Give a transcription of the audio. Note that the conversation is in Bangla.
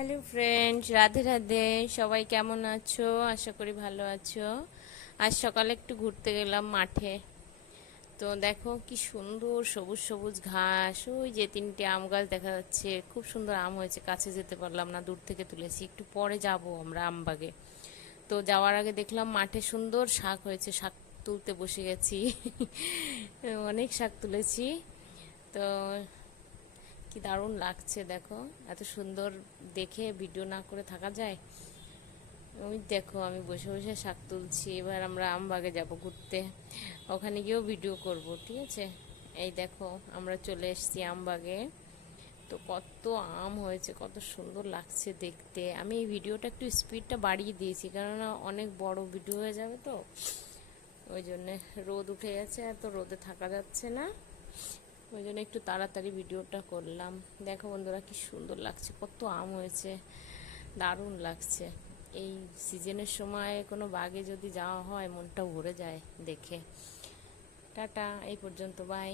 Hello friends, Radhe Radhe. সবাই কেমন আছো? আশা করি ভালো আছো। আজ সকালে একটু ঘুরতে গেলাম মাঠে। তো দেখো কি সুন্দর সবুজ সবুজ ঘাস, ওই যে তিনটে আম গাছ দেখা যাচ্ছে, খুব সুন্দর আম হয়েছে। কাছে যেতে পারলাম না, দূর থেকে তুলেছি। একটু পরে যাব আমরা আমবাগে। তো যাওয়ার আগে দেখলাম মাঠে সুন্দর শাক হয়েছে, শাক তুলতে বসে গেছি। অনেক শাক তুলেছি। তো কি দারুণ লাগছে দেখো, এত সুন্দর। দেখে ভিডিও না করে থাকা যায়? ওই দেখো আমি বসে বসে শাক তুলছি। এবার আমরা আমবাগে যাব ঘুরতে, ওখানে গিয়েও ভিডিও করব, ঠিক আছে? এই দেখো আমরা চলে এসেছি আমবাগে। তো কত আম হয়েছে, কত সুন্দর লাগছে দেখতে। আমি এই ভিডিওটা একটু স্পিডটা বাড়িয়ে দিয়েছি, কেননা অনেক বড় ভিডিও হয়ে যাবে তো, ওই জন্যে। রোদ উঠে গেছে, এত রোদে থাকা যাচ্ছে না, ওই জন্য একটু তাড়াতাড়ি ভিডিওটা করলাম। দেখো বন্ধুরা কি সুন্দর লাগছে, কত আম হয়েছে, দারুণ লাগছে। এই সিজনের সময় কোনো বাগে যদি যাওয়া হয় মনটা ভরে যায় দেখে। টাটা, এই পর্যন্ত, বাই।